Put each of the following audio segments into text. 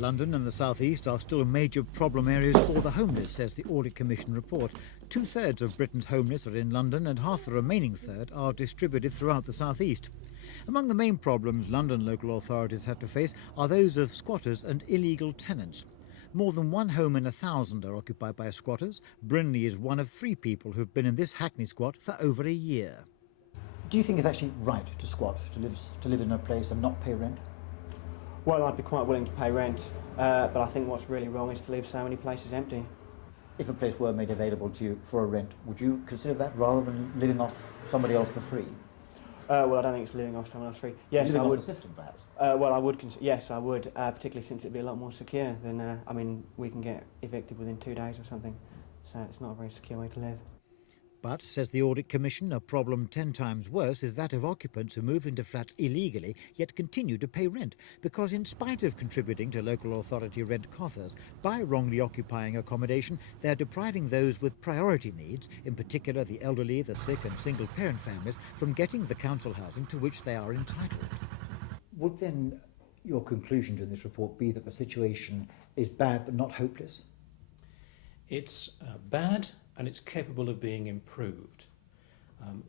London and the South East are still major problem areas for the homeless, says the Audit Commission report. 2/3 of Britain's homeless are in London and half the remaining third are distributed throughout the South East. Among the main problems London local authorities have to face are those of squatters and illegal tenants. More than 1 home in 1,000 are occupied by squatters. Brindley is one of 3 people who've been in this Hackney squat for over a year. Do you think it's actually right to squat, to live in a place and not pay rent? Well, I'd be quite willing to pay rent, but I think what's really wrong is to leave so many places empty. If a place were made available to you for a rent, would you consider that rather than living off somebody else for free? Well, I don't think it's living off someone else free. Yes, living I off would. the system, perhaps? Well, I would. Yes, I would. Particularly since it'd be a lot more secure than. I mean, we can get evicted within 2 days or something, so it's not a very secure way to live. But, says the Audit Commission, a problem 10 times worse is that of occupants who move into flats illegally yet continue to pay rent, because in spite of contributing to local authority rent coffers, by wrongly occupying accommodation, they're depriving those with priority needs, in particular the elderly, the sick and single-parent families, from getting the council housing to which they are entitled. Would then your conclusion to this report be that the situation is bad but not hopeless? It's bad and it's capable of being improved.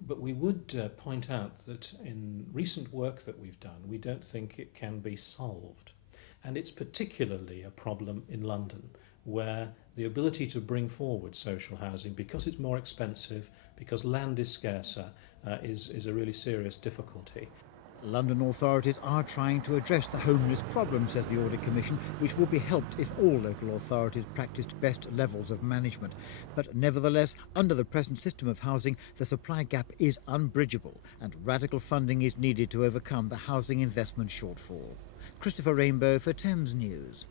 But we would point out that in recent work that we've done, we don't think it can be solved. And it's particularly a problem in London, where the ability to bring forward social housing, because it's more expensive, because land is scarcer, is a really serious difficulty. London authorities are trying to address the homeless problem, says the Audit Commission, which will be helped if all local authorities practised best levels of management. But nevertheless, under the present system of housing, the supply gap is unbridgeable and radical funding is needed to overcome the housing investment shortfall. Christopher Rainbow for Thames News.